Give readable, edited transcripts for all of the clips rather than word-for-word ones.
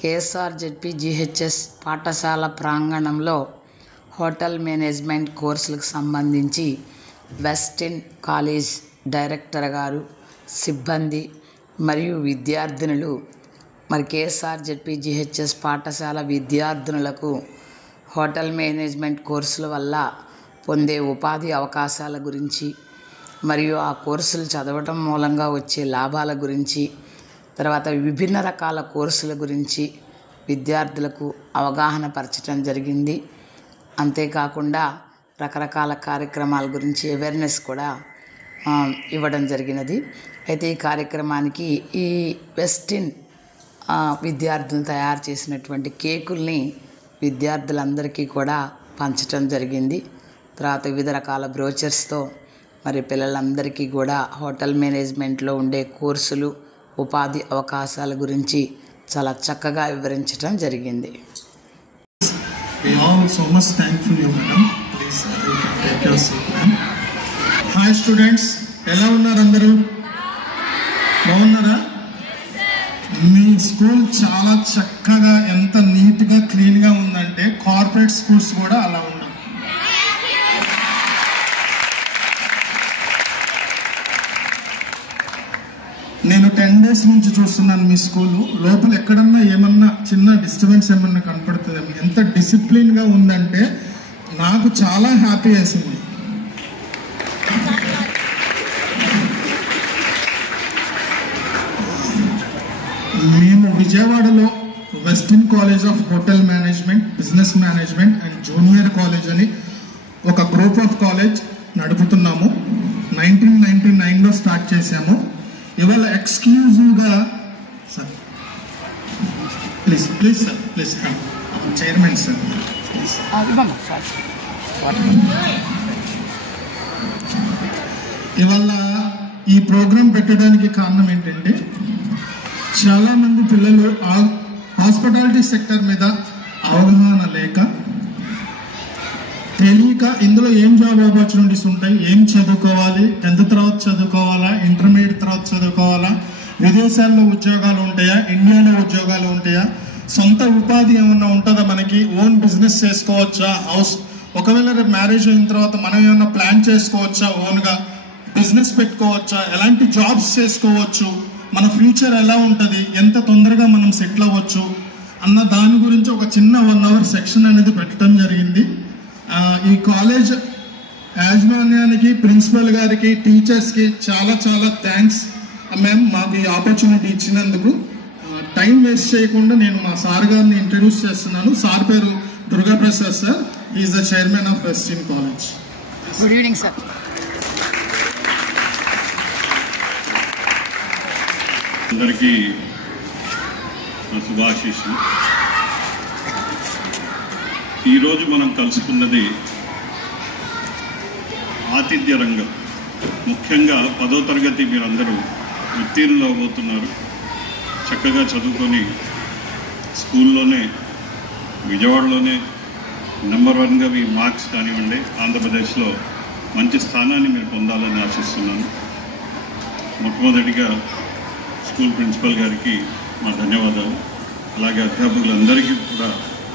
కేఎస్ఆర్జెడ్పీ GHS పాఠశాల ప్రాంగణంలో hotel management కోర్సులకు సంబంధించి వెస్టిన్ కాలేజ్ డైరెక్టర్ గారు, సిబ్బంది మరియు విద్యార్థినులు కేఎస్ఆర్జెడ్పీ జీహెచ్ఎస్ పాఠశాల విద్యార్థినులకు హోటల్ మేనేజ్మెంట్ కోర్సుల వల్ల పొందే ఉపాధి అవకాశాల గురించి మరియు ఆ కోర్సులు చదవటం మూలంగా వచ్చే లాభాల గురించి, తర్వాత విభిన్న రకాల కోర్సుల గురించి విద్యార్థులకు అవగాహన పరచడం జరిగింది. అంతేకాకుండా రకరకాల కార్యక్రమాల గురించి అవేర్నెస్ కూడా ఇవ్వడం జరిగినది. అయితే ఈ కార్యక్రమానికి ఈ వెస్టిన్ విద్యార్థులు తయారు చేసినటువంటి కేకుల్ని విద్యార్థులందరికీ కూడా పంచడం జరిగింది. తర్వాత వివిధ రకాల బ్రోచర్స్తో పిల్లలందరికీ కూడా హోటల్ మేనేజ్మెంట్లో ఉండే కోర్సులు, ఉపాధి అవకాశాల గురించి చాలా చక్కగా వివరించడం జరిగింది. హాయ్ స్టూడెంట్స్, ఎలా ఉన్నారు? అందరూ బాగున్నారా? మీ స్కూల్ చాలా చక్కగా, ఎంత నీట్గా క్లీన్గా ఉందంటే కార్పొరేట్ స్కూల్స్ కూడా అలా ఉన్నాయి. నేను 10 days నుంచి చూస్తున్నాను మీ స్కూలు. లోపల ఎక్కడన్నా ఏమన్నా చిన్న డిస్టర్బెన్స్ ఏమన్నా కనపడుతుందేమో. ఎంత డిసిప్లిన్గా ఉందంటే నాకు చాలా హ్యాపీ వేసింది. మేము విజయవాడలో Westin college of hotel management, business management and junior college అని ఒక గ్రూప్ ఆఫ్ కాలేజ్ నడుపుతున్నాము. 1999లో స్టార్ట్ చేశాము. ఇవాళ ఎక్స్క్లూజివ్గా sir, please sir, please chairman sir, ఇవాళ ఈ ప్రోగ్రాం పెట్టడానికి కారణం ఏంటంటే చాలామంది పిల్లలు హాస్పిటాలిటీ సెక్టర్ మీద అవగాహన లేక, తెలియక ఇందులో ఏం జాబ్ ఆపర్చునిటీస్ ఉంటాయి, ఏం చదువుకోవాలి, 10th తర్వాత చదువుకోవాలా, ఇంటర్మీడియట్ తర్వాత చదువుకోవాలా, విదేశాల్లో ఉద్యోగాలు ఉంటాయా, ఇండియాలో ఉద్యోగాలు ఉంటాయా, సొంత ఉపాధి ఏమన్నా ఉంటుందా, మనకి ఓన్ బిజినెస్ చేసుకోవచ్చా, ఒకవేళ రేపు మ్యారేజ్ అయిన తర్వాత మనం ఏమన్నా ప్లాన్ చేసుకోవచ్చా, ఓన్గా బిజినెస్ పెట్టుకోవచ్చా, ఎలాంటి జాబ్స్ చేసుకోవచ్చు, మన ఫ్యూచర్ ఎలా ఉంటుంది, ఎంత తొందరగా మనం సెటిల్ అవ్వచ్చు అన్న దాని గురించి ఒక చిన్న 1 hour సెక్షన్ అనేది పెట్టడం జరిగింది. ఈ కాలేజ్ యాజమాన్యానికి, ప్రిన్సిపల్ గారికి, టీచర్స్కి చాలా చాలా థ్యాంక్స్ మ్యామ్, మాకు ఈ ఆపర్చునిటీ ఇచ్చినందుకు. టైం వేస్ట్ చేయకుండా నేను మా సార్ గారిని ఇంట్రడ్యూస్ చేస్తున్నాను. సార్ పేరు Durgaprasad sir. Is the chairman of Westin college. Good evening sir. అందరికీ శుభాశీస్సులు. ఈరోజు మనం కలుసుకున్నది ఆతిథ్య రంగం. ముఖ్యంగా 10వ తరగతి మీరందరూ ఉత్తీర్ణులు అవబోతున్నారు. చక్కగా చదువుకొని స్కూల్లోనే, విజయవాడలోనే నెంబర్ 1గా మీ మార్క్స్ కానివ్వండి, ఆంధ్రప్రదేశ్లో మంచి స్థానాన్ని మీరు పొందాలని ఆశిస్తున్నాను. మొట్టమొదటిగా స్కూల్ ప్రిన్సిపల్ గారికి మా ధన్యవాదాలు, అలాగే అధ్యాపకులందరికీ కూడా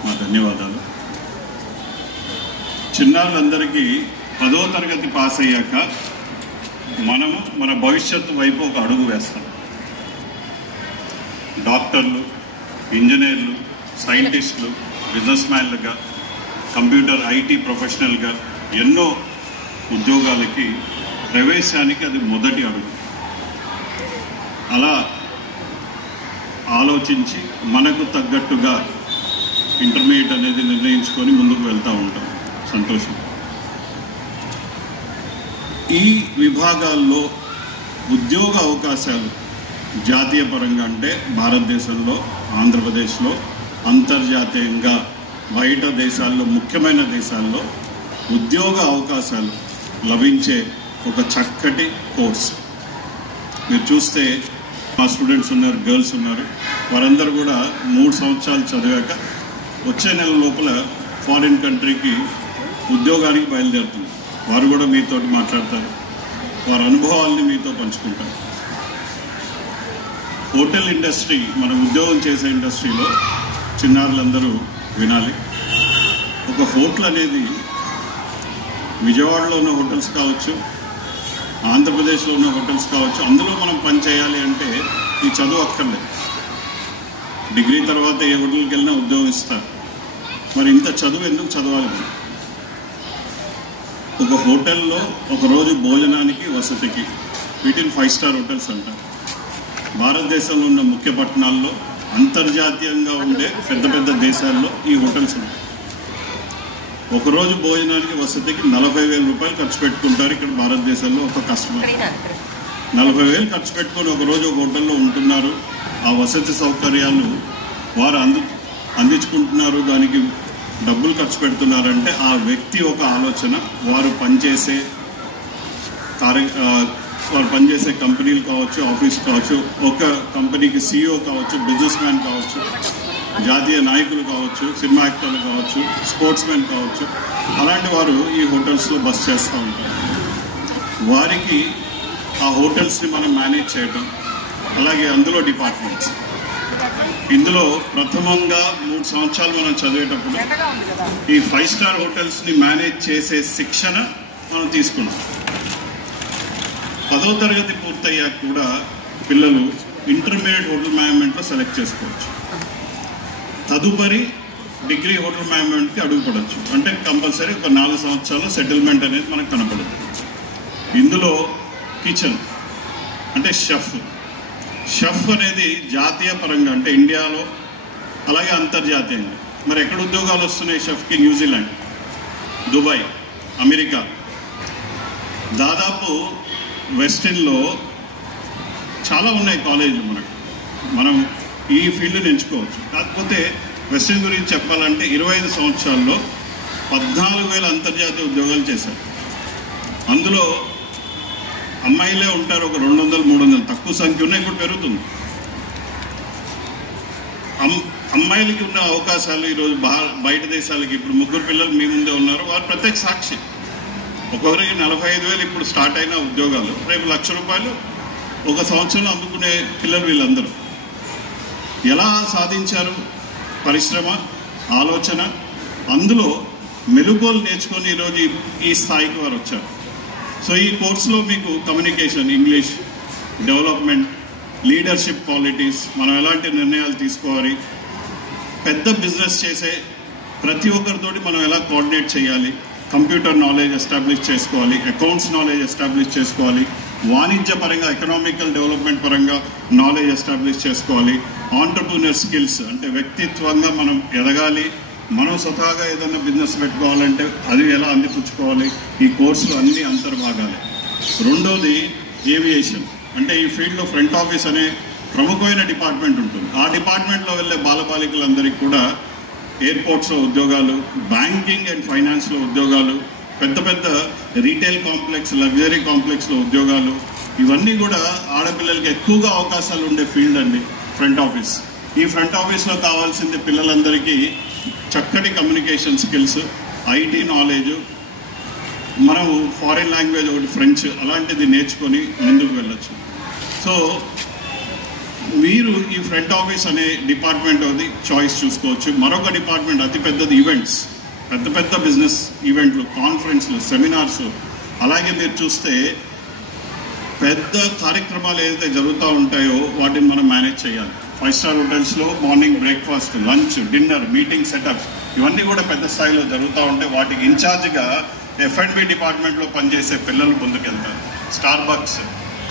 మా ధన్యవాదాలు. చిన్నారులందరికీ 10వ తరగతి పాస్ అయ్యాక మనము మన భవిష్యత్తు వైపు ఒక అడుగు వేస్తాం. డాక్టర్లు, ఇంజనీర్లు, సైంటిస్టులు, బిజినెస్ మ్యాన్లుగా, కంప్యూటర్ ఐటీ ప్రొఫెషనల్గా ఎన్నో ఉద్యోగాలకి ప్రవేశానికి అది మొదటి అడుగు. అలా ఆలోచించి మనకు తగ్గట్టుగా ఇంటర్మీడియట్ అనేది నిర్ణయించుకొని ముందుకు వెళ్తూ ఉంటాం. సంతోషం. ఈ విభాగాల్లో ఉద్యోగ అవకాశాలు జాతీయ పరంగా అంటే భారతదేశంలో, ఆంధ్రప్రదేశ్లో, అంతర్జాతీయంగా బయట దేశాల్లో, ముఖ్యమైన దేశాల్లో ఉద్యోగ అవకాశాలు లభించే ఒక చక్కటి కోర్స్. మీరు చూస్తే మా స్టూడెంట్స్ ఉన్నారు, గర్ల్స్ ఉన్నారు, వారందరూ కూడా 3 సంవత్సరాలు చదివాక వచ్చే నెల లోపల ఫారిన్ కంట్రీకి ఉద్యోగానికి బయలుదేరుతున్నారు. వారు కూడా మీతో మాట్లాడతారు, వారి అనుభవాల్ని మీతో పంచుకుంటారు. హోటల్ ఇండస్ట్రీ, మన ఉద్యోగం చేసే ఇండస్ట్రీలో చిన్నారులందరూ వినాలి. ఒక హోటల్ అనేది విజయవాడలో ఉన్న హోటల్స్ కావచ్చు, ఆంధ్రప్రదేశ్లో ఉన్న హోటల్స్ కావచ్చు, అందులో మనం పని చేయాలి అంటే ఈ చదువు అక్కర్లేదు. డిగ్రీ తర్వాత ఏ హోటల్కి వెళ్ళినా ఉద్యోగం ఇస్తారు. మరి ఇంత చదువు ఎందుకు చదవాలి? ఒక హోటల్లో ఒకరోజు భోజనానికి, వసతికి, వీటిని 5 స్టార్ హోటల్స్ అంటారు. భారతదేశంలో ఉన్న ముఖ్య పట్టణాల్లో, అంతర్జాతీయంగా ఉండే పెద్ద పెద్ద దేశాల్లో ఈ హోటల్స్ ఉన్నాయి. ఒకరోజు భోజనానికి, వసతికి 40,000 రూపాయలు ఖర్చు పెట్టుకుంటారు. ఇక్కడ భారతదేశంలో ఒక కస్టమర్ 40,000 ఖర్చు పెట్టుకొని ఒకరోజు ఒక హోటల్లో ఉంటున్నారు. ఆ వసతి సౌకర్యాలు వారు అందించుకుంటున్నారు, దానికి డబ్బులు ఖర్చు పెడుతున్నారంటే ఆ వ్యక్తి ఒక ఆలోచన, వారు పనిచేసే కంపెనీలు కావచ్చు, ఆఫీస్ కావచ్చు, ఒక కంపెనీకి CEO కావచ్చు, బిజినెస్ మ్యాన్ కావచ్చు, జాతీయ నాయకులు కావచ్చు, సినిమా యాక్టర్లు కావచ్చు, స్పోర్ట్స్ మెన్ కావచ్చు, అలాంటి వారు ఈ హోటల్స్లో బస్ చేస్తూ ఉంటారు. వారికి ఆ హోటల్స్ని మనం మేనేజ్ చేయటం, అలాగే అందులో డిపార్ట్మెంట్స్, ఇందులో ప్రథమంగా 3 సంవత్సరాలు మనం చదివేటప్పుడు ఈ 5 స్టార్ హోటల్స్ని మేనేజ్ చేసే శిక్షణ మనం తీసుకున్నాం. 10వ తరగతి పూర్తయ్యాక కూడా పిల్లలు ఇంటర్మీడియట్ హోటల్ మేనేజ్మెంట్లో సెలెక్ట్ చేసుకోవచ్చు. తదుపరి డిగ్రీ హోటల్ మేనేజ్మెంట్కి అడుగుపడవచ్చు. అంటే కంపల్సరీ ఒక 4 సంవత్సరాలు సెటిల్మెంట్ అనేది మనకు కనపడుతుంది. ఇందులో కిచెన్ అంటే షెఫ్ అనేది జాతీయ పరంగా అంటే ఇండియాలో, అలాగే అంతర్జాతీయంగా. మరి ఎక్కడ ఉద్యోగాలు వస్తున్నాయి షెఫ్కి? New Zealand, Dubai, America. దాదాపు వెస్టర్న్లో చాలా ఉన్నాయి కాలేజీలు. మనం ఈ ఫీల్డ్ని ఎంచుకోవచ్చు. కాకపోతే వెస్టర్న్ గురించి చెప్పాలంటే 25 సంవత్సరాల్లో 14,000 అంతర్జాతీయ ఉద్యోగాలు చేశారు. అందులో అమ్మాయిలే ఉంటారు ఒక 200-300, తక్కువ సంఖ్య ఉన్నాయి, ఇప్పుడు పెరుగుతుంది. అమ్మాయిలకి ఉన్న అవకాశాలు ఈరోజు బయట దేశాలకి, ఇప్పుడు 3 పిల్లలు మీ ముందే ఉన్నారు, వారు ప్రత్యేక సాక్షి. ఒక్కొక్కరికి 45,000 ఇప్పుడు స్టార్ట్ అయిన ఉద్యోగాలు, రేపు ₹1,00,000 ఒక సంవత్సరంలో అందుకునే పిల్లలు వీళ్ళందరూ. ఎలా సాధించారు? పరిశ్రమ, ఆలోచన, అందులో మెలుకువలు నేర్చుకొని ఈరోజు ఈ స్థాయికి వారు వచ్చారు. సో ఈ కోర్సులో మీకు communication, English, development, leadership qualities, మనం ఎలాంటి నిర్ణయాలు తీసుకోవాలి, పెద్ద బిజినెస్ చేసే ప్రతి ఒక్కరితోటి మనం ఎలా కోఆర్డినేట్ చేయాలి, కంప్యూటర్ నాలెడ్జ్ ఎస్టాబ్లిష్ చేసుకోవాలి, అకౌంట్స్ నాలెడ్జ్ ఎస్టాబ్లిష్ చేసుకోవాలి, వాణిజ్య పరంగా ఎకనామికల్ డెవలప్మెంట్ పరంగా నాలెడ్జ్ ఎస్టాబ్లిష్ చేసుకోవాలి, ఆంటర్ప్రినర్ స్కిల్స్ అంటే వ్యక్తిత్వంగా మనం ఎదగాలి, మనం స్వతహాగా ఏదైనా బిజినెస్ పెట్టుకోవాలంటే అది ఎలా అందిపుచ్చుకోవాలి, ఈ కోర్సులో అన్ని అంతర్భాగాలే. రెండోది ఏవియేషన్ అంటే ఈ ఫీల్డ్లో ఫ్రంట్ ఆఫీస్ అనే ప్రముఖమైన డిపార్ట్మెంట్ ఉంటుంది. ఆ డిపార్ట్మెంట్లో వెళ్ళే బాలబాలికలందరికీ కూడా ఎయిర్పోర్ట్స్లో ఉద్యోగాలు, బ్యాంకింగ్ అండ్ ఫైనాన్స్లో ఉద్యోగాలు, పెద్ద పెద్ద రీటైల్ కాంప్లెక్స్, లగ్జరీ కాంప్లెక్స్లో ఉద్యోగాలు, ఇవన్నీ కూడా ఆడపిల్లలకి ఎక్కువగా అవకాశాలు ఉండే ఫీల్డ్ అండి ఫ్రంట్ ఆఫీస్. ఈ ఫ్రంట్ ఆఫీస్లో కావాల్సింది పిల్లలందరికీ చక్కటి కమ్యూనికేషన్ స్కిల్స్, ఐటీ నాలెడ్జ్, మనం ఫారిన్ లాంగ్వేజ్ ఒకటి ఫ్రెంచ్ అలాంటిది నేర్చుకొని ముందుకు వెళ్ళచ్చు. సో మీరు ఈ ఫ్రంట్ ఆఫీస్ అనే డిపార్ట్మెంట్ అది చాయిస్ చూసుకోవచ్చు. మరొక డిపార్ట్మెంట్ అతి పెద్దది ఈవెంట్స్, పెద్ద పెద్ద బిజినెస్ ఈవెంట్లు, కాన్ఫరెన్స్లు, సెమినార్స్, అలాగే మీరు చూస్తే పెద్ద కార్యక్రమాలు ఏదైతే జరుగుతూ ఉంటాయో వాటిని మనం మేనేజ్ చేయాలి. 5 స్టార్ హోటల్స్లో morning breakfast, lunch, dinner, meeting setups ఇవన్నీ కూడా పెద్ద స్థాయిలో జరుగుతూ ఉంటాయి. వాటికి ఇన్ఛార్జ్గా F&B డిపార్ట్మెంట్లో పనిచేసే పిల్లలు ముందుకెళ్తారు. స్టార్ బక్స్,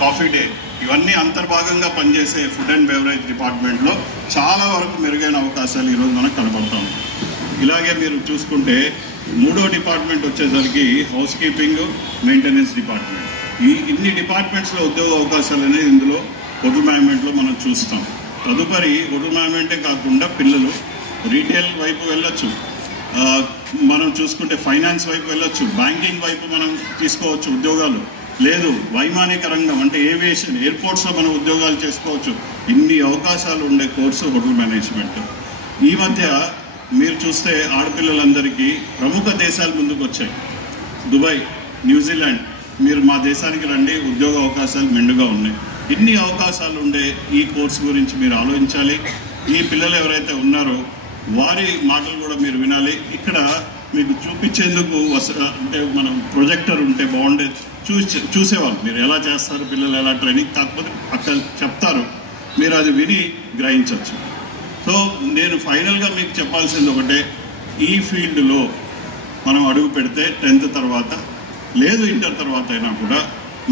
కాఫీ డే ఇవన్నీ అంతర్భాగంగా పనిచేసే ఫుడ్ అండ్ బెవరేజ్ డిపార్ట్మెంట్లో చాలా వరకు మెరుగైన అవకాశాలు ఈరోజు మనకు కనబడతాం. ఇలాగే మీరు చూసుకుంటే 3వ డిపార్ట్మెంట్ వచ్చేసరికి హౌస్ కీపింగ్, మెయింటెనెన్స్ డిపార్ట్మెంట్. ఇన్ని డిపార్ట్మెంట్స్లో ఉద్యోగ అవకాశాలు అనేది ఇందులో హోటల్ మేనేజ్మెంట్లో మనం చూస్తాం. తదుపరి హోటల్ మేనేజ్మెంటే కాకుండా పిల్లలు రీటైల్ వైపు వెళ్ళొచ్చు, మనం చూసుకుంటే ఫైనాన్స్ వైపు వెళ్ళొచ్చు, బ్యాంకింగ్ వైపు మనం తీసుకోవచ్చు ఉద్యోగాలు, లేదు వైమానిక రంగం అంటే ఏవియేషన్, ఎయిర్పోర్ట్స్లో మనం ఉద్యోగాలు చేసుకోవచ్చు. ఇన్ని అవకాశాలు ఉండే కోర్సు హోటల్ మేనేజ్మెంట్. ఈ మధ్య మీరు చూస్తే ఆడపిల్లలందరికీ ప్రముఖ దేశాలు ముందుకు వచ్చాయి. దుబాయ్, న్యూజిలాండ్, మీరు మా దేశానికి రండి, ఉద్యోగ అవకాశాలు మెండుగా ఉన్నాయి. ఇన్ని అవకాశాలు ఉండే ఈ కోర్సు గురించి మీరు ఆలోచించాలి. ఈ పిల్లలు ఎవరైతే ఉన్నారో వారి మాటలు కూడా మీరు వినాలి. ఇక్కడ మీకు చూపించేందుకు అంటే మనం ప్రొజెక్టర్ ఉంటే బాగుండేది, చూసేవాళ్ళు మీరు ఎలా చేస్తారు, పిల్లలు ఎలా ట్రైనింగ్, కాకపోతే అక్కడ చెప్తారు, మీరు అది విని గ్రహించవచ్చు. సో నేను ఫైనల్గా మీకు చెప్పాల్సింది ఒకటే, ఈ ఫీల్డ్లో మనం అడుగు పెడితే 10th తర్వాత లేదు ఇంటర్ తర్వాత అయినా కూడా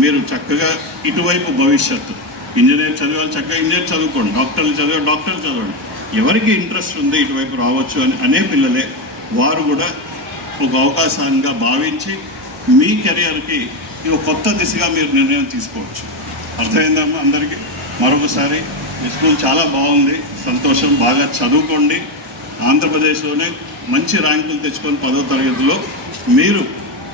మీరు చక్కగా ఇటువైపు భవిష్యత్తు ఇంజనీర్ చదివాలి, చక్కగా ఇంజనీర్ చదువుకోండి, డాక్టర్లు చదవండి. ఎవరికి ఇంట్రెస్ట్ ఉంది ఇటువైపు రావచ్చు అని అనే పిల్లలే వారు కూడా ఒక అవకాశంగా భావించి మీ కెరియర్కి ఇది ఒక కొత్త దిశగా మీరు నిర్ణయం తీసుకోవచ్చు. అర్థమైందమ్మా అందరికీ? మరొకసారి మీ స్కూల్ చాలా బాగుంది, సంతోషం. బాగా చదువుకోండి. ఆంధ్రప్రదేశ్లోనే మంచి ర్యాంకులు తెచ్చుకొని 10వ తరగతిలో మీరు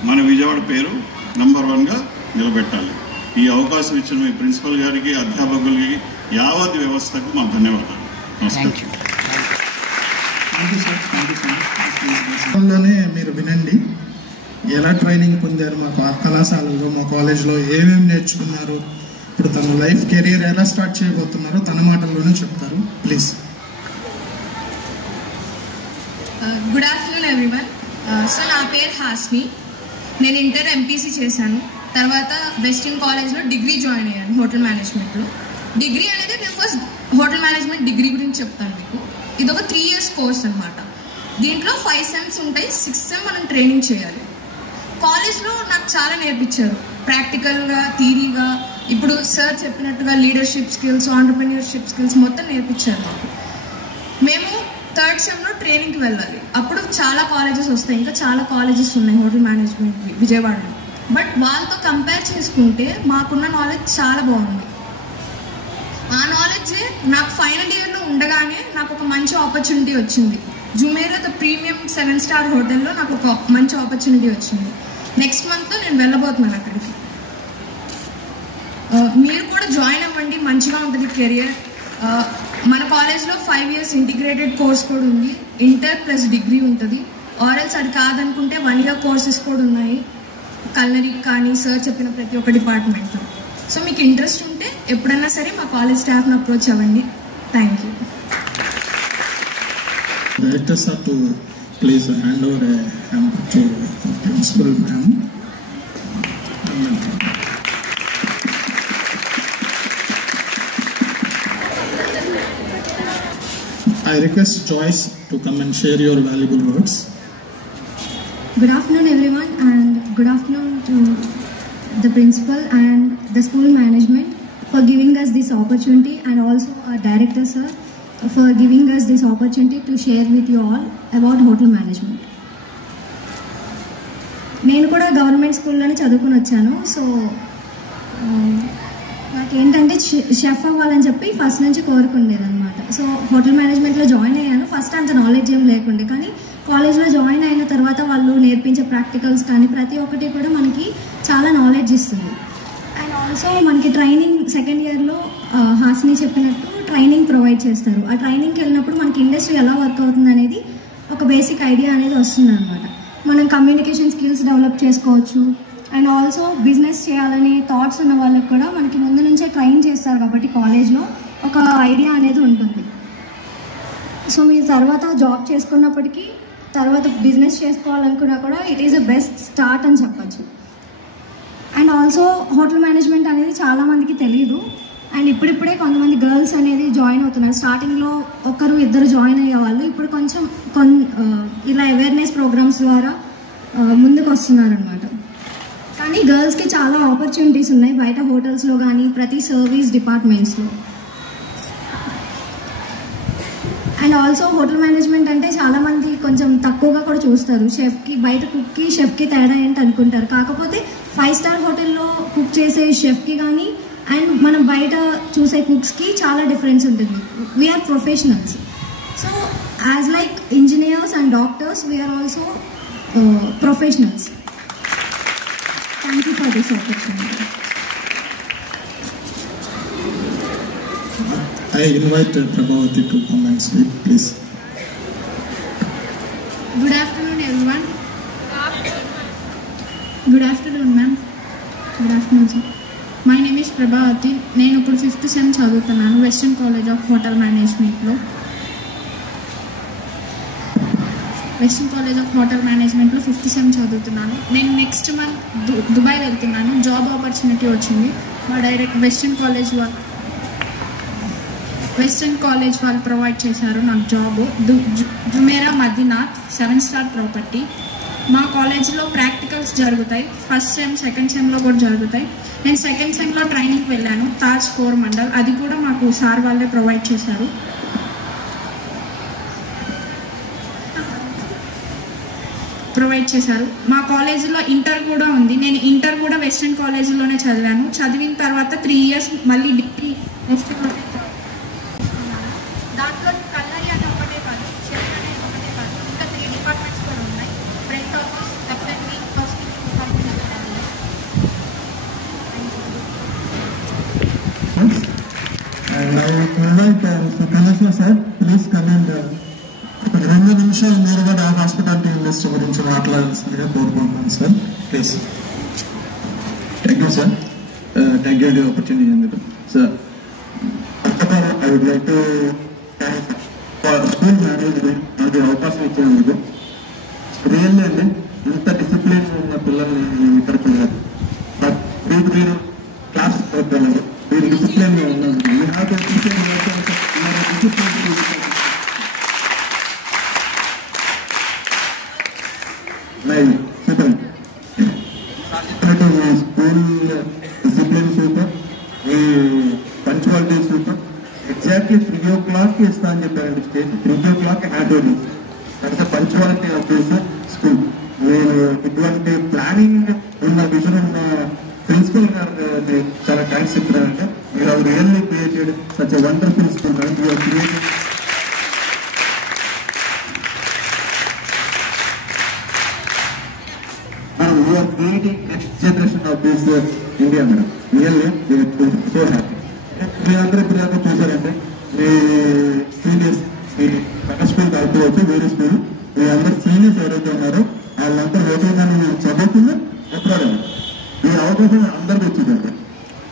మన విజయవాడ పేరు నంబర్ 1గా నిలబెట్టాలి. ఈ అవకాశం ఇచ్చిన మీ ప్రిన్సిపల్ గారికి, అధ్యాపకులకి, యావత్ వ్యవస్థకు మా ధన్యవాదాలు. నమస్కారం. మీరు వినండి, ఎలా ట్రైనింగ్ పొందారు మా కళాశాలలో, మా కాలేజ్లో ఏమేమి నేర్చుకున్నారు, ఇప్పుడు తన లైఫ్ కెరీర్ ఎలా స్టార్ట్ చేయబోతున్నారో తన మాటల్లోనే చెప్తారు. Please. Good afternoon everyone. So నా పేరు హాస్ని. నేను ఇంటర్ ఎంపీసీ చేశాను. తర్వాత వెస్టిన్ కాలేజ్లో డిగ్రీ జాయిన్ అయ్యాను హోటల్ మేనేజ్మెంట్లో. డిగ్రీ అనేది నేను ఫస్ట్ హోటల్ మేనేజ్మెంట్ డిగ్రీ గురించి చెప్తాను మీకు. ఇది ఒక 3 years కోర్స్ అనమాట. దీంట్లో 5 sems ఉంటాయి, 6th sem మనం ట్రైనింగ్ చేయాలి. కాలేజ్లో నాకు చాలా నేర్పించారు, ప్రాక్టికల్గా, థియరీగా. ఇప్పుడు సార్ చెప్పినట్టుగా లీడర్షిప్ స్కిల్స్, ఆంటర్ప్రెన్యూర్షిప్ స్కిల్స్ మొత్తం నేర్పించారు మాకు. మేము 3rd semలో ట్రైనింగ్కి వెళ్ళాలి. అప్పుడు చాలా కాలేజెస్ వస్తాయి, ఇంకా చాలా కాలేజెస్ ఉన్నాయి హోటల్ మేనేజ్మెంట్ విజయవాడలో. బట్ వాళ్ళతో కంపేర్ చేసుకుంటే మాకున్న నాలెడ్జ్ చాలా బాగుంది. ఆ నాలెడ్జే నాకు ఫైనల్ ఇయర్లో ఉండగానే నాకు ఒక మంచి ఆపర్చునిటీ వచ్చింది. జుమేరా ద ప్రీమియం 7-star హోటల్లో నాకు ఒక మంచి ఆపర్చునిటీ వచ్చింది. నెక్స్ట్ మంత్లో నేను వెళ్ళబోతున్నాను అక్కడికి. మీరు కూడా జాయిన్ అవ్వండి, మంచిగా ఉంటుంది కెరియర్. మన కాలేజ్లో 5 years ఇంటిగ్రేటెడ్ కోర్స్ కూడా ఉంది. ఇంటర్ ప్లస్ డిగ్రీ ఉంటుంది. ఆర్ఎల్స్ అది కాదనుకుంటే 1 year కోర్సెస్ కూడా ఉన్నాయి, కల్నరీ కానీ సార్ చెప్పిన ప్రతి ఒక్క డిపార్ట్మెంట్లో. సో మీకు ఇంట్రెస్ట్ ఉంటే ఎప్పుడైనా సరే మా కాలేజ్ స్టాఫ్ని అప్రోచ్ అవ్వండి. Thank you. Director sir to please hand over a hamper to principal ma'am. I request Joyce to come and share your valuable words. Good afternoon everyone, and good afternoon to the principal and the school management for giving us this opportunity, and also our director sir for giving us this opportunity to share with you all about hotel management. నేను కూడా government స్కూల్లోనే చదువుకుని వచ్చాను. So నాకేంటంటే chef అవ్వాలని చెప్పి first నుంచి కోరుకుండేది అనమాట. సో హోటల్ మేనేజ్మెంట్లో జాయిన్ అయ్యాను. ఫస్ట్ అంత నాలెడ్జ్ ఏం లేకుండే, కానీ కాలేజ్లో జాయిన్ అయిన తర్వాత వాళ్ళు నేర్పించే ప్రాక్టికల్స్ కానీ ప్రతి ఒక్కటి కూడా మనకి చాలా నాలెడ్జ్ ఇస్తుంది. అండ్ ఆల్సో మనకి ట్రైనింగ్ సెకండ్ ఇయర్లో హాసిని చెప్పినట్టు ట్రైనింగ్ ప్రొవైడ్ చేస్తారు. ఆ ట్రైనింగ్కి వెళ్ళినప్పుడు మనకి ఇండస్ట్రీ ఎలా వర్క్ అవుతుంది అనేది ఒక బేసిక్ ఐడియా అనేది వస్తుంది అనమాట. మనం కమ్యూనికేషన్ స్కిల్స్ డెవలప్ చేసుకోవచ్చు. అండ్ ఆల్సో బిజినెస్ చేయాలని థాట్స్ ఉన్న వాళ్ళకి కూడా మనకి ముందు నుంచే ట్రైన్ చేస్తారు కాబట్టి కాలేజ్లో ఒక ఐడియా అనేది ఉంటుంది. సో మీరు తర్వాత జాబ్ చేసుకున్నప్పటికీ తర్వాత బిజినెస్ చేసుకోవాలనుకున్నా కూడా it is a best start అని చెప్పచ్చు. అండ్ ఆల్సో హోటల్ మేనేజ్మెంట్ అనేది చాలామందికి తెలియదు. అండ్ ఇప్పుడిప్పుడే కొంతమంది గర్ల్స్ అనేది జాయిన్ అవుతున్నారు. స్టార్టింగ్లో 1-2 జాయిన్ అయ్యేవాళ్ళు ఇప్పుడు కొంచెం ఇలా అవేర్నెస్ ప్రోగ్రామ్స్ ద్వారా ముందుకు వస్తున్నారనమాట. కానీ గర్ల్స్కి చాలా ఆపర్చునిటీస్ ఉన్నాయి బయట హోటల్స్లో కానీ ప్రతి సర్వీస్ డిపార్ట్మెంట్స్లో. అండ్ ఆల్సో హోటల్ మేనేజ్మెంట్ అంటే చాలామంది కొంచెం తక్కువగా కూడా చూస్తారు. షెఫ్కి బయట కుక్కి షెఫ్కి తేడా ఏంటి అనుకుంటారు. కాకపోతే 5-star హోటల్లో కుక్ చేసే షెఫ్కి కానీ అండ్ మనం బయట చూసే కుక్స్కి చాలా డిఫరెన్స్ ఉంటుంది. We are professionals. So as like engineers and doctors we are also professionals. Thank you for this opportunity. I invite Prabhavati to come and speak, please. Good afternoon everyone. Good afternoon ma'am. Good afternoon sir. My name is Prabhavathi. నేను ఇప్పుడు 5th sem చదువుతున్నాను western college of hotel మేనేజ్మెంట్లో. Western college of hotel మేనేజ్మెంట్లో 5th sem చదువుతున్నాను. నేను next month Dubai వెళ్తున్నాను. Job opportunity వచ్చింది. మా డైరెక్ట్ వెస్టర్న్ కాలేజ్ వాళ్ళు ప్రొవైడ్ చేశారు నాకు job. Jumeirah Madinat 7 star property. మా కాలేజీలో ప్రాక్టికల్స్ జరుగుతాయి. ఫస్ట్ సెమ్ సెకండ్ సెమ్లో కూడా జరుగుతాయి. నేను సెకండ్ సెమ్లో ట్రైనింగ్కి వెళ్ళాను తాజ్ కోర్ మండల్. అది కూడా మాకు సార్ వాళ్ళే ప్రొవైడ్ చేశారు. మా కాలేజీలో ఇంటర్ కూడా ఉంది. నేను ఇంటర్ కూడా వెస్టర్న్ కాలేజీలోనే చదివాను. చదివిన తర్వాత 3 years మళ్ళీ డిగ్రీ వెస్టర్న్లోనే దాంట్లో కల్లరి అని ఒకటే కాదు, షెల్ అనేది ఒకటే కాదు, ఇంకా 3 డిపార్ట్మెంట్స్ కూడా ఉన్నాయి. Front office, FNB, first sir please comment. 2 నిమిషాలు మీరు కూడా హాస్పిటాలిటీ ఇండస్ట్రీ గురించి మాట్లాడాల్సిందిగా కోరుకుంటున్నాను sir please. Thank you sir. Thank you opportunity ఎందుకు సార్. I would like to thank school management నాకు అవకాశం ఇచ్చినందుకు. రియల్లీ అండి ఇంత డిసిప్లిన్ ఉన్న పిల్లల్ని నేను ఇక్కడ చూడలేదు. బట్ మీరు క్లాస్ పిల్లలు మీరు డిసిప్లిన్గా ఉన్నారు. సూపర్ స్కూల్ డిసిప్లిన్ సూపర్, ఈ పంచువాలిటీ సూపర్. ఎగ్జాక్ట్లీ 3 o'clock ఇస్తా అని చెప్పారండి స్టేట్. 3 o'clock హ్యాడ్ ఓడింగ్. That's the punctuality of this school. నేను ఇటువంటి ప్లానింగ్ ఉన్న విజన్ ఉన్న ప్రిన్సిపల్ గారు చాలా థ్యాంక్స్ చెప్తున్నానంటే. మీరు are really created such a wonderful school. You are created creating next generation of this India, madam. Really, we are so happy. మీరందరూ ఇప్పుడు చూసారంటే మీ సీనియర్స్ మీ పెద్ద స్కూల్ అయిపోవచ్చు, వేరే స్కూల్ మీ అందరూ సీనియర్స్ ఎవరైతే ఉన్నారో వాళ్ళందరూ ఓటేగానే మీరు చదువుకుని ఎప్పుడో మీ అవకాశం అందరికీ వచ్చిందండి.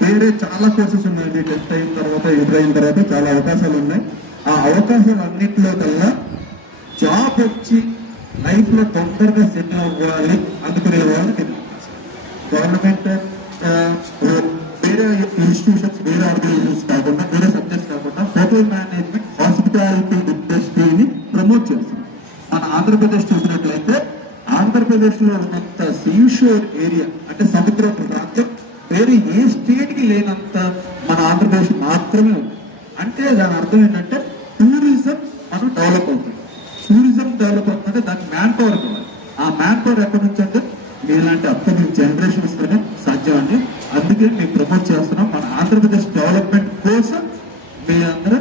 వేరే చాలా కోర్సెస్ ఉన్నాయండి. 10th అయిన తర్వాత ఇంటర్ అయిన తర్వాత చాలా అవకాశాలు ఉన్నాయి. ఆ అవకాశాలు అన్నింటిలో కల్లా జాబ్ వచ్చి లైఫ్ లో తొందరగా సెటిల్ అవ్వాలి అనుకునే వాళ్ళకి గవర్నమెంట్ వేరే ఇన్స్టిట్యూషన్స్ వేరే ఆర్గనైజేషన్స్ కాకుండా వేరే సబ్జెక్ట్స్ కాకుండా హోటల్ మేనేజ్మెంట్ హాస్పిటాలిటీ ఇండస్ట్రీని ప్రమోట్ చేస్తుంది. మన ఆంధ్రప్రదేశ్ చూసినట్లయితే ఆంధ్రప్రదేశ్ లో ఉన్నంత సీషోర్ ఏరియా అంటే సముద్ర ప్రాంతం వేరే ఏ స్టేట్ కి లేనంత మన ఆంధ్రప్రదేశ్ మాత్రమే ఉంది. అంటే దాని అర్థం ఏంటంటే టూరిజం మనం డెవలప్ అవుతుంది. టూరిజం డెవలప్ అవుతుందంటే దానికి మ్యాన్ పవర్ కావాలి. ఆ మ్యాన్ పవర్ ఎక్కడి నుంచి అంటే మీలాంటి అప్కమింగ్ జనరేషన్ ఇస్తేనే సాధ్యం అండి. అందుకే మేము ప్రమోట్ చేస్తున్నాం. మన ఆంధ్రప్రదేశ్ డెవలప్మెంట్ కోసం మీ అందరూ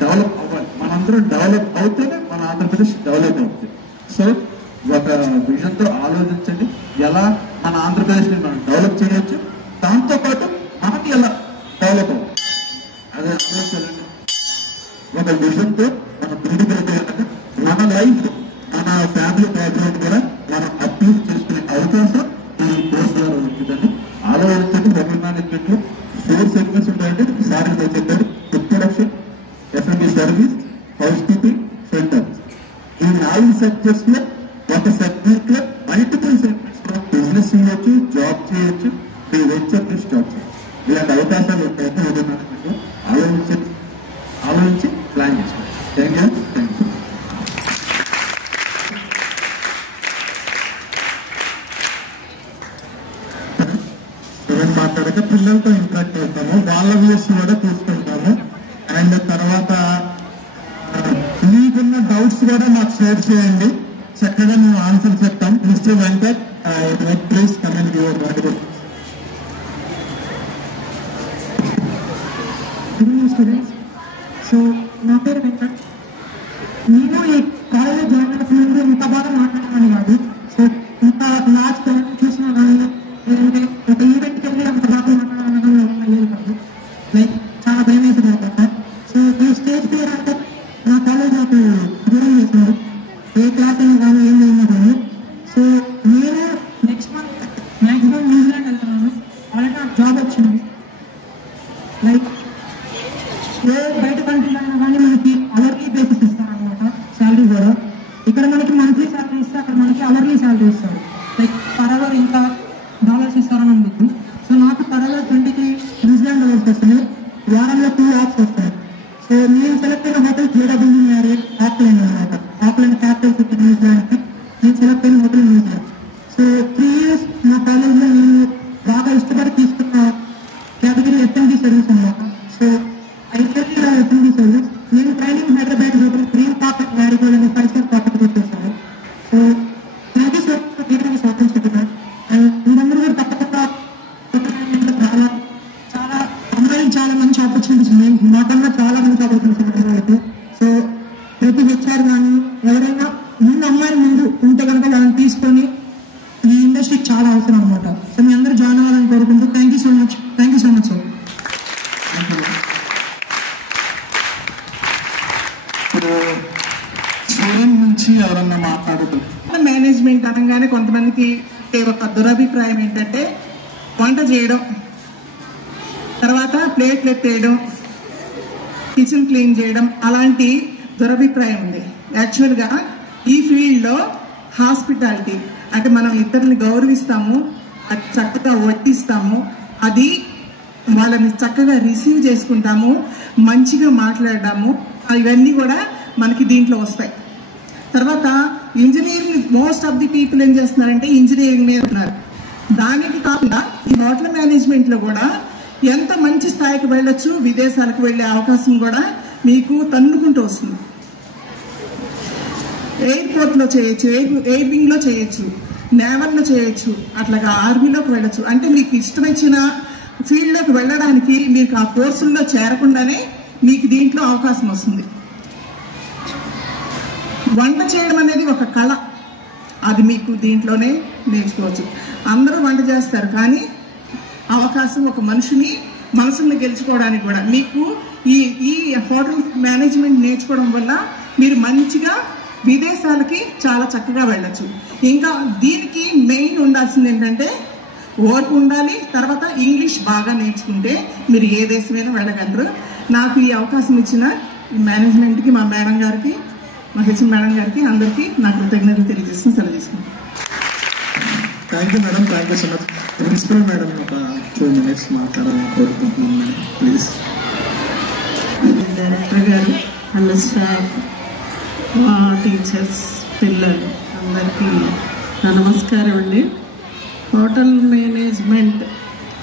డెవలప్ అవ్వాలి. మనందరం డెవలప్ అవుతేనే మన ఆంధ్రప్రదేశ్ డెవలప్ అవుతుంది. సో ఒక విజన్తో ఆలోచించండి ఎలా మన ఆంధ్రప్రదేశ్ని మనం డెవలప్ చేయవచ్చు, దాంతోపాటు మనకి ఎలా డెవలప్ అవ్వాలి అదే ఆలోచించాలండి. ఒక విజన్తో మన ముందుకు వెళ్తే మన లైఫ్ మన ఫ్యామిలీ బ్యాక్గ్రౌండ్ కూడా మనం అప్యూజ్ చేసుకునే అవకాశం ఈ కోర్స్ ద్వారా ఉంటుందండి. ఆలోచించండి. హోటల్ మేనేజ్మెంట్ లో 4 సెగ్మెంట్స్ ఉంటాయండి. సార్ చెప్పారు production, FMB service, house keeping, front office. ఈ 4 సబ్జెక్ట్స్ లో ఒక సబ్జెక్ట్ లో మల్టిపుల్ సెగ్మెంట్స్ లో బిజినెస్ చేయవచ్చు, జాబ్ చేయొచ్చు, మీ వెంచర్ స్టార్ట్ చేయొచ్చు. ఇలాంటి అవకాశాలు ఉంటాయండి హోటల్ మేనేజ్మెంట్ లో. ఆలోచించి ప్లాన్ చేసుకోండి. Thank you. మాట్లాడక పిల్లలతో ఇంట్రాక్ట్ అవుతాము, వాళ్ళ వ్యూస్ కూడా తీసుకుంటాము. అండ్ తర్వాత మీకున్న డౌట్స్ కూడా మాకు షేర్ చేయండి. చక్కగా మేము ఆన్సర్ చెప్తాం. Mister Venkat please comment your వాటిలో. స్టూడెంట్స్, సో నా పేరు వెంకట్. నేను ఈ కాలేజ్ జాయిన్ అయినప్పుడు ఇంత బాగా మాట్లాడమని కాదు. సో ఇంత లాస్ట్ చూసిన వాళ్ళు లేదంటే ఒక ఈవెంట్కి వెళ్ళి అంత బాగా మాట్లాడాలని అయ్యేది కాదు. లైక్ చాలా భయం వేసేది అనమాట. సో ఈ స్టేజ్ పేరు అంటే నా కాలేజ్ నాకు దూరం చేసినారు. ఏ క్లాస్ అయినా కానీ ఏం అయినా కానీ. సో నేను నెక్స్ట్ మంత్ మ్యాక్సిమం న్యూజిలాండ్ వెళ్తున్నాను. ఆల్రెడీ నాకు జాబ్ వచ్చింది. స్టేట్ ఆక్లాండ్ అనమాట. ఆక్లాండ్ క్యాపిటల్ సిటీ న్యూజిలాండ్కి నేను సెలెక్ట్ అయిన హోటల్ న్యూజిలాండ్. సో 3 years నా కాలేజ్లో నేను బాగా ఇష్టపడి తీసుకున్న కేటగిరీ ఎఫ్ఎండి సర్వీస్ అనమాట. సో ఐసెట్ ఎఫ్ఎండి సర్వీస్. నేను training Hyderabad hotel green park marigold అనే 5-star ప్రాపర్టీ చేశాను. సో థ్యాంక్ యూ సార్ దీనికి స్వాగతిస్తున్నాను. అండ్ మీరందరూ కూడా తప్పకుండా చాలా అమ్మాయిలు చాలా మంచి ఆపర్చునిటీస్ ఉన్నాయి. నాకన్నా చాలా మంచి ఆపర్చునిటీస్ ఉన్నాయి. సో ప్రతి హెచ్ఆర్ కానీ ఎవరైనా ముందు అమ్మాయిలు ముందు ఉంటే కనుక వాళ్ళని తీసుకొని ఈ ఇండస్ట్రీకి చాలా అవసరం అనమాట. సో మీ అందరూ జాయిన్ అవ్వాలని కోరుకుంటూ thank you so much sir. ఇప్పుడు స్టూడెంట్ నుంచి ఎవరన్నా మాట్లాడుతుంది. మేనేజ్మెంట్ అనగానే కొంతమందికి ఒక దురభిప్రాయం ఏంటంటే వంట చేయడం, తర్వాత ప్లేట్లు ఎత్తేయడం, కిచెన్ క్లీన్ చేయడం, అలాంటి దురభిప్రాయం ఉంది. యాక్చువల్గా ఈ ఫీల్డ్లో హాస్పిటాలిటీ అంటే మనం ఇతరులని గౌరవిస్తాము, అది చక్కగా వడ్డిస్తాము, అది వాళ్ళని చక్కగా రిసీవ్ చేసుకుంటాము, మంచిగా మాట్లాడడాము, ఇవన్నీ కూడా మనకి దీంట్లో వస్తాయి. తర్వాత engineering most of the people ఏం చేస్తున్నారంటే ఇంజనీరింగ్ మీద ఉన్నారు. దానికి కాకుండా ఈ హోటల్ మేనేజ్మెంట్లో కూడా ఎంత మంచి స్థాయికి వెళ్ళొచ్చు, విదేశాలకు వెళ్ళే అవకాశం కూడా మీకు తన్నుకుంటూ వస్తుంది. ఎయిర్పోర్ట్లో చేయొచ్చు, ఎయిర్ వింగ్లో చేయొచ్చు, నేవల్లో చేయొచ్చు, అట్లాగా ఆర్మీలోకి వెళ్ళొచ్చు. అంటే మీకు ఇష్టమైన ఫీల్డ్లోకి వెళ్ళడానికి మీకు ఆ కోర్సుల్లో చేరకుండానే మీకు దీంట్లో అవకాశం వస్తుంది. వంట చేయడం అనేది ఒక కళ, అది మీకు దీంట్లోనే నేర్చుకోవచ్చు. అందరూ వంట చేస్తారు, కానీ అవకాశం ఒక మనిషిని మనసుని గెలుచుకోవడానికి కూడా మీకు ఈ హోటల్ మేనేజ్మెంట్ నేర్చుకోవడం వల్ల మీరు మంచిగా విదేశాలకి చాలా చక్కగా వెళ్ళచ్చు. ఇంకా దీనికి మెయిన్ ఉండాల్సింది ఏంటంటే ఓర్పు ఉండాలి. తర్వాత ఇంగ్లీష్ బాగా నేర్చుకుంటే మీరు ఏ దేశమైనా వెళ్ళగలరు. నాకు ఈ అవకాశం ఇచ్చిన మేనేజ్మెంట్కి, మా మేడం గారికి, మా హెచ్ఎం మేడం గారికి అందరికీ నా కృతజ్ఞతలు తెలియజేస్తూ సెలవు తీసుకుంటాను. Thank you madam, thank you so much. Principal madam ఒక 2 minutes మాట్లాడాలని కోరుకుంటున్నాను మేడం, ప్లీజ్. డైరెక్టర్ గారు, అన్న స్టాఫ్, మా టీచర్స్, పిల్లలు అందరికీ నా నమస్కారం అండి. హోటల్ మేనేజ్మెంట్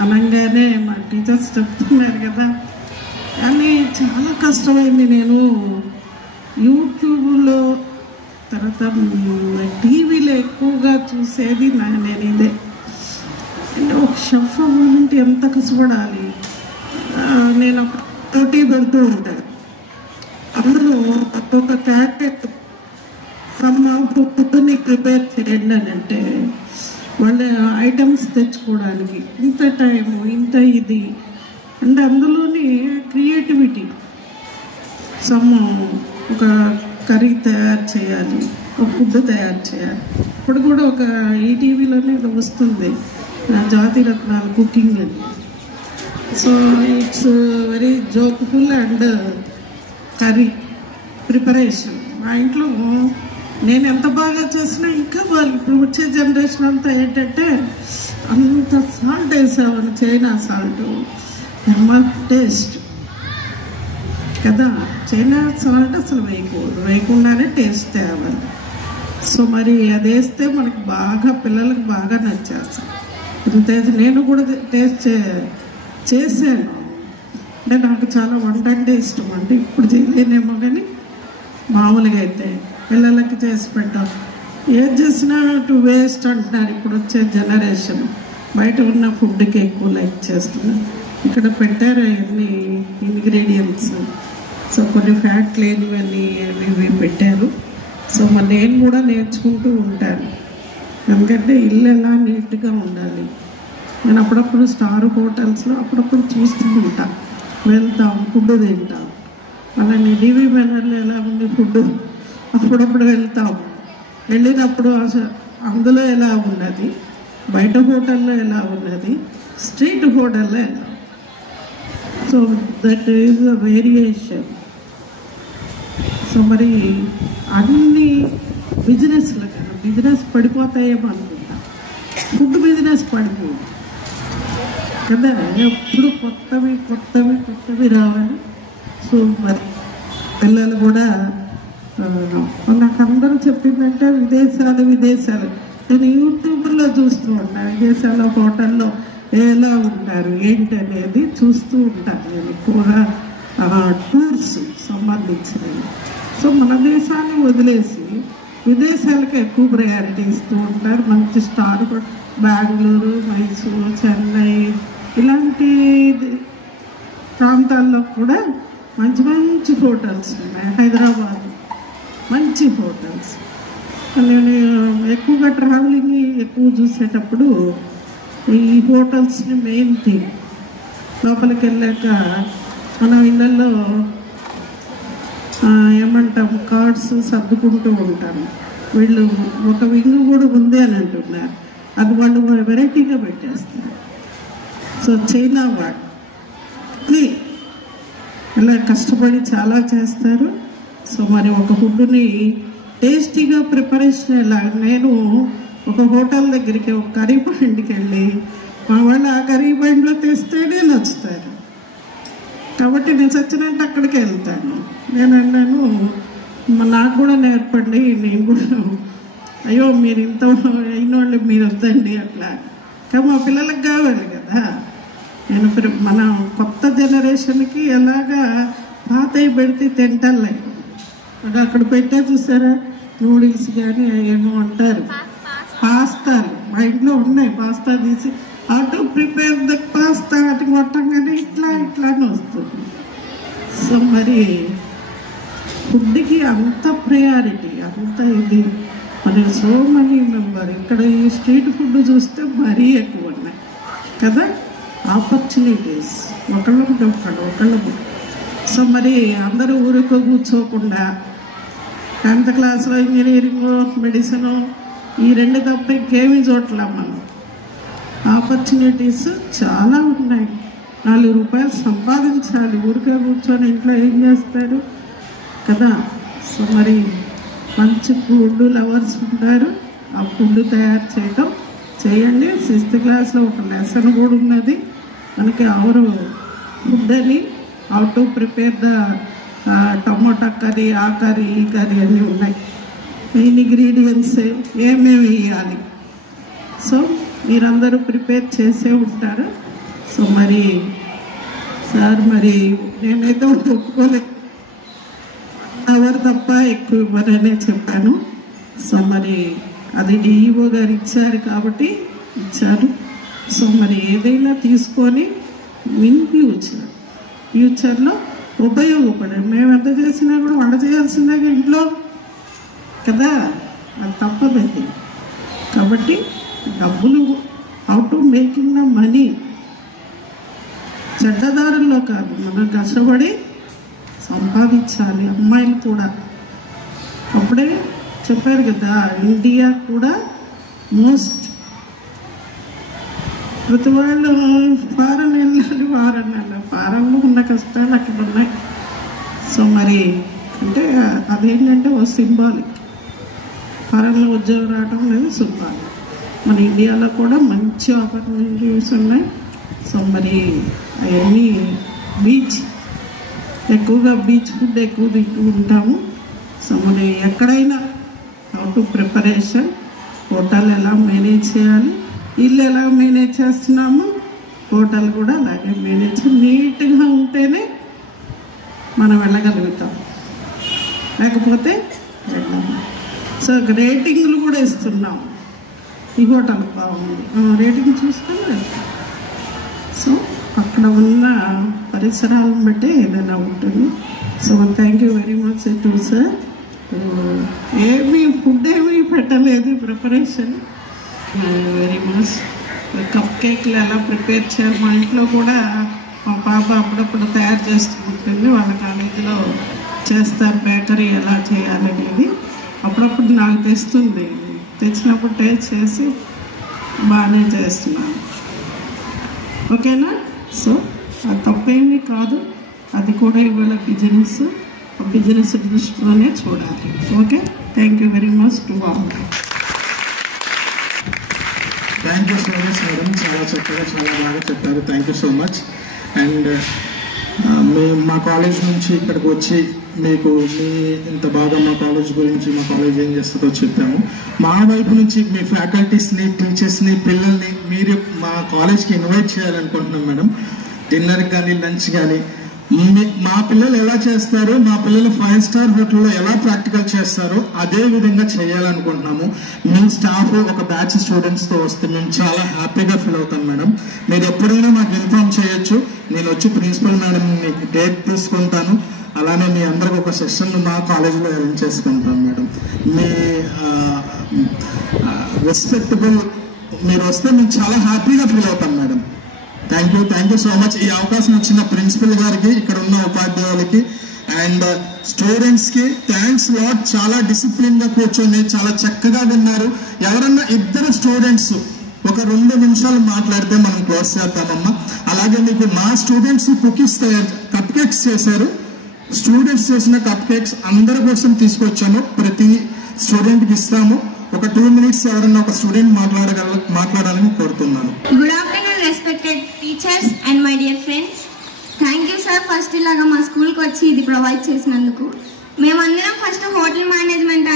అనగానే మా టీచర్స్ చెప్తున్నారు కదా, కానీ చాలా కష్టమైంది. నేను యూట్యూబ్లో తర్వాత టీవీలో ఎక్కువగా చూసేది నేను ఇదే. అంటే ఒక షెఫ్ అవ్వాలంటే ఎంత కష్టపడాలి. నేను ఒక పోటీ పెడుతూ ఉంటాను. అందులో ఒక క్యారెట్ ఫుడ్ని ప్రిపేర్ చేయండి అని అంటే వాళ్ళ ఐటమ్స్ తెచ్చుకోవడానికి ఇంత టైము, ఇంత ఇది అంటే అందులోని క్రియేటివిటీ. ఒక కర్రీ తయారు చేయాలి, ఒక ఫుడ్ తయారు చేయాలి. ఇప్పుడు కూడా ఒక ఈటీవీలోనే వస్తుంది జాతి రత్నాలు కుకింగ్ అని. So it's very jokeful and curry preparation. మా ఇంట్లో నేను ఎంత బాగా చేసినా ఇంకా వాళ్ళు ఇప్పుడు వచ్చే జనరేషన్ అంతా ఏంటంటే అంత సాల్ట్ వేసామని, చైనా సాల్ట్ టేస్ట్ కదా. చైనా సాల్ట్ అసలు వేయకూడదు, వేయకుండానే టేస్ట్ తేవాలి. సో మరి అది వేస్తే మనకి బాగా పిల్లలకు బాగా నచ్చేస్తాం. నేను కూడా టేస్ట్ చేశాను. అంటే నాకు చాలా వంట అంటే ఇష్టం. అంటే ఇప్పుడు చేయలేనేమో కానీ మామూలుగా అయితే పిల్లలకి చేసి పెట్టాం. ఏది చేసినా టు వేస్ట్ అంటున్నారు ఇప్పుడు వచ్చే జనరేషన్. బయట ఉన్న ఫుడ్కి ఎక్కువ లైక్ చేస్తున్నారు. ఇక్కడ పెట్టారు అన్ని ఇంగ్రీడియంట్స్. సో కొన్ని ఫ్యాట్ లేనివన్నీ అవి పెట్టారు. సో మరి నేను కూడా నేర్చుకుంటూ ఉంటాను. ఎందుకంటే ఇల్లు ఎలా నీట్గా ఉండాలి. నేను అప్పుడప్పుడు స్టార్ హోటల్స్లో అప్పుడప్పుడు చూస్తూ ఉంటాను. వెళ్తాం, ఫుడ్ తింటాం. అలానే డివి బ్యానర్లో ఎలా ఉంది ఫుడ్ అప్పుడప్పుడు వెళ్తాం. వెళ్ళినప్పుడు అందులో ఎలా ఉన్నది, బయట హోటల్లో ఎలా ఉన్నది, స్ట్రీట్ హోటల్లో ఎలా. So that is a variation. So మరి అన్ని బిజినెస్లు కదా, బిజినెస్ పడిపోతాయేమో అనుకుంటా. ఫుడ్ బిజినెస్ పడిపోయింది కదా. ఎప్పుడు కొత్తవి రావాలి. సో మరి పిల్లలు కూడా నాకు అందరూ చెప్పిందంటే విదేశాలు నేను యూట్యూబ్లో చూస్తూ ఉంటాను. విదేశాల్లో హోటల్లో ఎలా ఉంటారు ఏంటి అనేది చూస్తూ ఉంటాను నేను ఎక్కువగా టూర్స్ సంబంధించినవి. సో మన దేశాన్ని వదిలేసి విదేశాలకు ఎక్కువ ప్రయారిటీ ఇస్తూ ఉంటారు. మంచి స్టార్ బెంగళూరు, మైసూరు, చెన్నై ఇలాంటి ప్రాంతాల్లో కూడా మంచి మంచి హోటల్స్ ఉన్నాయి. హైదరాబాద్ మంచి హోటల్స్. నేను ఎక్కువగా ట్రావెలింగ్ ఎక్కువ చూసేటప్పుడు ఈ హోటల్స్ని మెయిన్ థింగ్. లోపలికి వెళ్ళాక మనం ఇళ్ళల్లో ఏమంటాం కార్డ్స్ సర్దుకుంటూ ఉంటాము. వీళ్ళు ఒక వింగ్ కూడా ఉంది అని అంటున్నారు. అది వాళ్ళు వెరైటీగా పెట్టేస్తారు. సో చైనా వాళ్ళు ఇలా కష్టపడి చాలా చేస్తారు. సో మరి ఒక ఫుడ్ని టేస్టీగా ప్రిపరేషన్ ఎలా, నేను ఒక హోటల్ దగ్గరికి ఒక కర్రీ పాయింట్కి వెళ్ళి మా వాళ్ళు ఆ కర్రీ పాయింట్లో తెస్తేనే నచ్చుతారు. కాబట్టి నేను చచ్చినట్టు అక్కడికి వెళ్తాను. నేను అన్నాను నాకు కూడా నేర్పండి, నేను కూడా అయ్యో మీరు ఇంత అయిన వాళ్ళు మీరు వద్దండి అట్లా. కానీ మా పిల్లలకు కావాలి కదా. నేను మన కొత్త జనరేషన్కి ఎలాగా పాతవి పెడితే తింటారులేదు. అక్కడ పెట్టే చూసారా నూడిల్స్ కానీ ఏమో అంటారు పాస్తాలు. మా ఇంట్లో ఉన్నాయి. పాస్తా తీసి ఆటో ప్రిపేర్ ద పాస్తా అటు కొట్టంగానే ఇట్లానే వస్తుంది. సో మరి ఫుడ్కి అంత ప్రయారిటీ, అంత ఇది. మరి సో మనీ మెంబర్ ఇక్కడ ఈ స్ట్రీట్ ఫుడ్ చూస్తే మరీ ఎక్కువ ఉన్నాయి కదా. ఆపర్చునిటీస్ ఒకళ్ళు. సో మరి అందరూ ఊరికో కూర్చోకుండా 10th క్లాస్లో ఇంజనీరింగ్, మెడిసిన్ ఈ రెండు తప్ప ఇంకేమీ చూడలే మనం. ఆపర్చునిటీస్ చాలా ఉన్నాయి. 4 రూపాయలు సంపాదించాలి. ఊరికే కూర్చొని ఇంట్లో ఏం చేస్తారు కదా. సో మరి మంచి ఫుడ్ లవర్స్ ఉంటారు. ఆ ఫుడ్ తయారు చేయడం చేయండి. 6th క్లాస్లో ఒక లెసన్ కూడా ఉన్నది మనకి. అవరు ఫుడ్ అని how to prepare the tomato curry, ఆ కర్రీ, ఈ కర్రీ అన్నీ ఉన్నాయి. మెయిన్ ఇంగ్రీడియంట్స్ ఏమేమి వేయాలి. సో మీరందరూ ప్రిపేర్ చేసే ఉంటారు. సో మరి సార్ మరి నేనైతే ఒప్పుకోలేదు. 1 అవర్ తప్ప ఎక్కువ ఇవ్వరనే చెప్పాను. సో మరి అది డిఈఓ గారు ఇచ్చారు కాబట్టి ఇచ్చారు. సో మరి ఏదైనా తీసుకొని ఇన్ ఫ్యూచర్లో ఉపయోగపడే. మేము ఎంత చేసినా కూడా వంట చేయాల్సిందే ఇంట్లో కదా, అది తప్పదండి. కాబట్టి డబ్బులు how to making the money చెడ్డదారుల్లో కాదు, మనం కష్టపడి సంపాదించాలి. అమ్మాయిలు కూడా అప్పుడే చెప్పారు కదా, ఇండియా కూడా మోస్ట్ ప్రతి వాళ్ళు ఫారెన్ వెళ్ళాలి. ఫారెన్లో ఉన్న కష్టాలు అక్కడ ఉన్నాయి. సో మరి అంటే అదేంటంటే ఓ సింబాలిక్. ఫారెన్లో ఉద్యోగం రావడం అనేది సింబాలిక్. మన ఇండియాలో కూడా మంచి ఆపర్చునిటీస్ ఉన్నాయి. సో మరి అవన్నీ ఎక్కువగా బీచ్ ఫుడ్ ఎక్కువ తింటూ ఉంటాము. సో మరి ఎక్కడైనా హౌ టు ప్రిపరేషన్, హోటల్ ఎలా మేనేజ్ చేయాలి, ఇల్లు ఎలా మేనేజ్ చేస్తున్నాము, హోటల్ కూడా అలాగే మేనేజ్ నీట్గా ఉంటేనే మనం వెళ్ళగలుగుతాం, లేకపోతే వెళ్ళాము. సో రేటింగ్లు కూడా ఇస్తున్నాము. ఈ హోటల్ బాగుంది, రేటింగ్ చూసుకొని. సో అక్కడ ఉన్న పరిసరాలను బట్టి ఏదైనా ఉంటుంది. So thank you very much to sir. Food ఏమీ పెట్టలేదు, ప్రిపరేషన్ వెరీ మచ్. కప్ కేక్లు ఎలా ప్రిపేర్ చేయాలి మా ఇంట్లో కూడా మా పాప అప్పుడప్పుడు తయారు చేస్తూ ఉంటుంది. వాళ్ళ కాలేజీలో చేస్తారు బేకరీ ఎలా చేయాలనేది. అప్పుడప్పుడు నాకు తెస్తుంది, తెచ్చినప్పుడు టేస్ట్ చేసి బాగానే చేస్తున్నాను. ఓకేనా? సో అది తప్పేమీ కాదు. అది కూడా ఇవాళ బిజినెస్ దృష్టిలోనే చూడాలి. Okay, thank you very much to all. Thank you so much madam, చాలా చక్కగా చాలా బాగా చెప్పారు. Thank you so much. And మా కాలేజ్ నుంచి ఇక్కడికి వచ్చి మీకు మీ ఇంత బాగా మా కాలేజ్ గురించి, మా కాలేజ్ ఏం చేస్తుందో చెప్పాము. మా వైపు నుంచి మీ ఫ్యాకల్టీస్ని, టీచర్స్ని, పిల్లల్ని మీరు మా కాలేజ్కి ఇన్వైట్ చేయాలనుకుంటున్నాం మేడం. డిన్నర్కి కానీ, లంచ్ కానీ. మా పిల్లలు ఎలా చేస్తారో, మా పిల్లలు 5 స్టార్ హోటల్లో ఎలా ప్రాక్టికల్ చేస్తారో అదే విధంగా చేయాలనుకుంటున్నాము. మీ స్టాఫ్ ఒక బ్యాచ్ స్టూడెంట్స్తో వస్తే మేము చాలా హ్యాపీగా ఫీల్ అవుతాం మేడం. మీరు ఎప్పుడైనా మాకు ఇన్ఫార్మ్ చేయొచ్చు. నేను వచ్చి ప్రిన్సిపల్ మేడంని డేట్ తీసుకుంటాను. అలానే మీ అందరికి ఒక సెషన్ మా కాలేజీలో అరేంజ్ చేసుకుంటాం మేడం. మీ రెస్పెక్టబుల్ మీరు వస్తే మేము చాలా హ్యాపీగా ఫీల్ అవుతాం madam. Thank you so much. ఈ అవకాశం ఇచ్చిన ప్రిన్సిపల్ గారికి, ఇక్కడ ఉన్న ఉపాధ్యాయులకి అండ్ స్టూడెంట్స్కి థ్యాంక్స్ లాట్. చాలా డిసిప్లిన్గా కూర్చొని చాలా చక్కగా విన్నారు. ఎవరన్నా ఇద్దరు స్టూడెంట్స్ ఒక 2 నిమిషాలు మాట్లాడితే మనం క్లోజ్ చేద్దామమ్మా. అలాగే మీకు మా స్టూడెంట్స్ కప్ కేక్స్ చేశారు. స్టూడెంట్స్ చేసిన కప్ కేక్స్ అందరి కోసం తీసుకొచ్చాము. ప్రతి స్టూడెంట్కి ఇస్తాము. ఒక 2 minutes ఎవరన్నా ఒక స్టూడెంట్ మాట్లాడాలని కోరుతున్నాను. Good afternoon respected teachers and my dear friends. Thank you sir first ఇలాగా మా స్కూల్కి వచ్చి ఇది ప్రొవైడ్ చేసినందుకు. మేమందరం ఫస్ట్ హోటల్ మేనేజ్మెంట్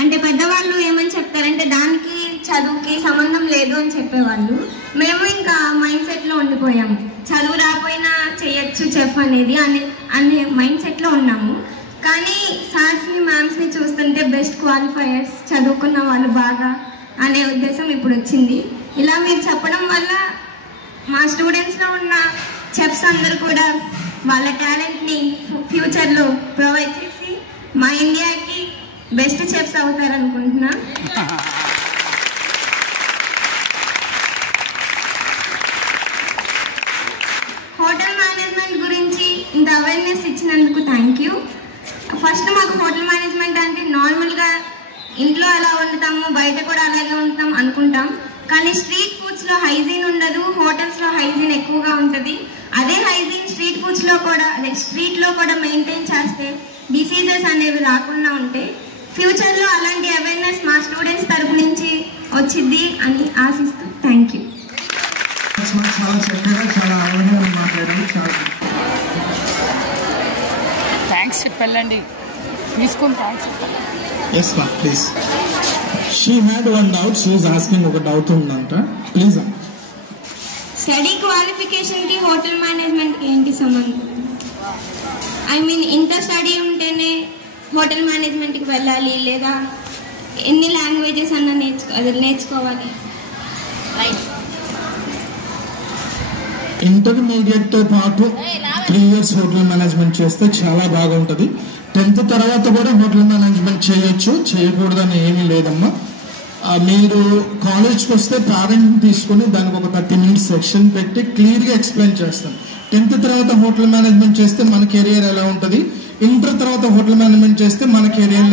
అంటే పెద్దవాళ్ళు ఏమని చెప్తారంటే దానికి చదువుకి సంబంధం లేదు అని చెప్పేవాళ్ళు. మేము ఇంకా మైండ్ సెట్లో ఉండిపోయాము. చదువు రాకపోయినా చేయొచ్చు చెఫ్ అనేది అనే మైండ్ సెట్లో ఉన్నాము. కానీ సార్స్ని, మ్యామ్స్ని చూస్తుంటే బెస్ట్ క్వాలిఫైయర్స్, చదువుకున్న వాళ్ళు బాగా అనే ఉద్దేశం ఇప్పుడు వచ్చింది. ఇలా మీరు చెప్పడం వల్ల మా స్టూడెంట్స్లో ఉన్న చెఫ్స్ అందరూ కూడా వాళ్ళ టాలెంట్ని ఫ్యూచర్లో ప్రొవైడ్ చేసి మా ఇండియాకి బెస్ట్ చెఫ్స్ అవుతారనుకుంటున్నా. హోటల్ మేనేజ్మెంట్ గురించి ఇంత అవేర్నెస్ ఇచ్చినందుకు థ్యాంక్ యూ. ఫస్ట్ మాకు హోటల్ మేనేజ్మెంట్ అంటే నార్మల్గా ఇంట్లో ఎలా వండుతాము, బయట కూడా అలాగే వండుతాం అనుకుంటాం. కానీ స్ట్రీట్ ఫుడ్స్లో హైజీన్ ఉండదు, హోటల్స్లో హైజీన్ ఎక్కువగా ఉంటుంది. అదే హైజీన్ స్ట్రీట్లో కూడా మెయింటైన్ చేస్తే డిసీజెస్ అనేవి రాకుండా ఉంటే ఫ్యూచర్లో అలాంటి అవేర్నెస్ మా స్టూడెంట్స్ తరపు నుంచి వచ్చింది అని ఆశిస్తూ థ్యాంక్ యూ. చాలా చక్కగా, చాలా అవగాహన మాట్లాడారు. థ్యాంక్స్ చెప్పండి. తీసుకుని thanks. Yes, ma'am, please. She had one doubt. She was asking ఒక డౌట్ ఉందంట. ప్లీజ్. స్టడీ క్వాలిఫికేషన్కి హోటల్ మేనేజ్మెంట్కి ఏంటి సంబంధం? ఐ మీన్ ఇంటర్ స్టడీ ఉంటేనే హోటల్ మేనేజ్మెంట్కి వెళ్ళాలి, లేదా ఎన్ని లాంగ్వేజెస్ అన్నా నేర్చుకోవాలి? ఇంటర్మీడియట్తో పాటు 3 years హోటల్ మేనేజ్మెంట్ చేస్తే చాలా బాగుంటుంది. 10th తర్వాత కూడా హోటల్ మేనేజ్మెంట్ చేయొచ్చు, చేయకూడదని ఏమీ లేదమ్మా. మీరు కాలేజ్కి వస్తే పేరెంట్ తీసుకుని దానికి ఒక 30 minutes సెక్షన్ పెట్టి క్లియర్గా ఎక్స్ప్లెయిన్ చేస్తాం. 10th తర్వాత హోటల్ మేనేజ్మెంట్ చేస్తే మన కెరియర్ ఎలా ఉంటుంది, ఇంటర్ తర్వాత హోటల్ మేనేజ్మెంట్ చేస్తే మన కెరియర్